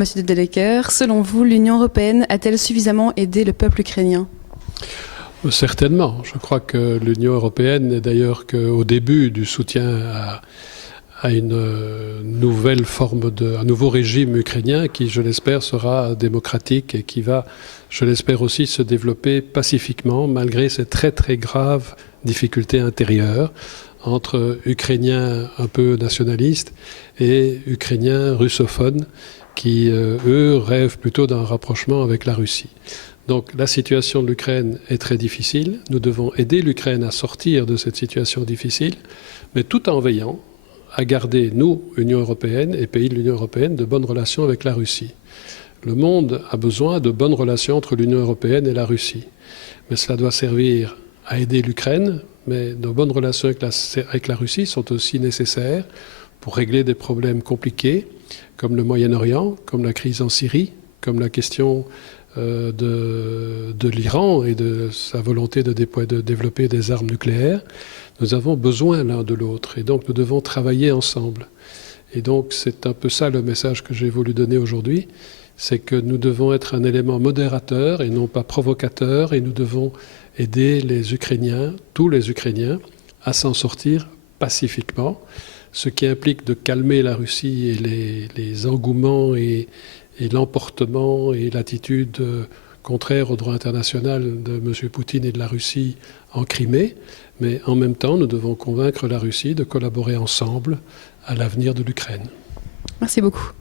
Monsieur Delecker. Selon vous, l'Union européenne a-t-elle suffisamment aidé le peuple ukrainien? Certainement. Je crois que l'Union européenne n'est d'ailleurs qu'au début du soutien à une nouvelle forme un nouveau régime ukrainien qui, je l'espère, sera démocratique et qui va, je l'espère aussi, se développer pacifiquement malgré ces très très graves difficultés intérieures entre Ukrainiens un peu nationalistes et Ukrainiens russophones qui, eux, rêvent plutôt d'un rapprochement avec la Russie. Donc la situation de l'Ukraine est très difficile. Nous devons aider l'Ukraine à sortir de cette situation difficile, mais tout en veillant à garder, nous, Union européenne et pays de l'Union européenne, de bonnes relations avec la Russie. Le monde a besoin de bonnes relations entre l'Union européenne et la Russie. Mais cela doit servir à aider l'Ukraine, mais nos bonnes relations avec la Russie sont aussi nécessaires pour régler des problèmes compliqués, comme le Moyen-Orient, comme la crise en Syrie, comme la question de l'Iran et de sa volonté de développer des armes nucléaires. Nous avons besoin l'un de l'autre et donc nous devons travailler ensemble. Et donc c'est un peu ça le message que j'ai voulu donner aujourd'hui, c'est que nous devons être un élément modérateur et non pas provocateur et nous devons aider les Ukrainiens, tous les Ukrainiens, à s'en sortir pacifiquement, ce qui implique de calmer la Russie et les engouements et l'emportement et l'attitude contraire au droit international de M. Poutine et de la Russie en Crimée. Mais en même temps, nous devons convaincre la Russie de collaborer ensemble à l'avenir de l'Ukraine. Merci beaucoup.